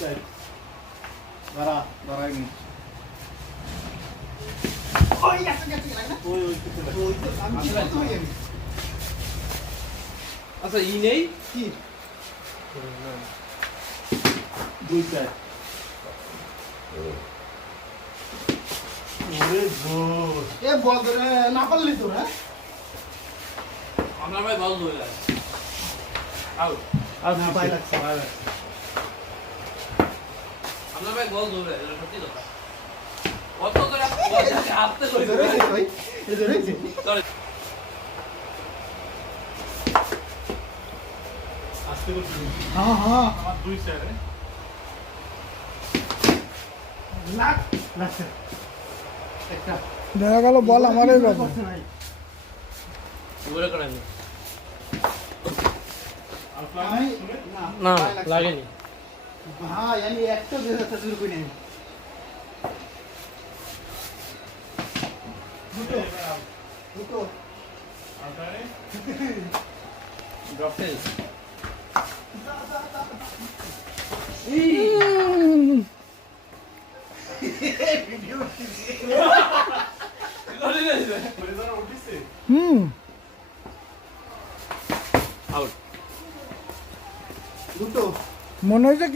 দাঁড়া দাঁড়াই নি ওই গেছে গেছে লাগে না ওই তো আমি তো হয়ে যাবে আচ্ছা ই নেই কি দুইটা ওরে গোল এ বল ধরে না পারলি তো হ্যাঁ আমরা ভাই বল ধরে আছে আউট না পাই লাগছে আমরা ভাই বল ধরে এটা সত্যি কথা কত করে হাতে লই ধরে কই এ ধরে চলে আস্তে করছি হ্যাঁ হ্যাঁ আমার দুই সাইডে লাগ লাগছে একটা দেখা গেল বল আমারই বাবা ঘুরে করে নি আর আমি না পায়ে লাগছে। লাগেনি হ্যাঁ यानी একটা যেটা শুরু করি নাই দুটো দুটো আউটারে ড্রপ টেল ভিডিও পরিবার উঠিছে আউট দুটো মনে হয়েছে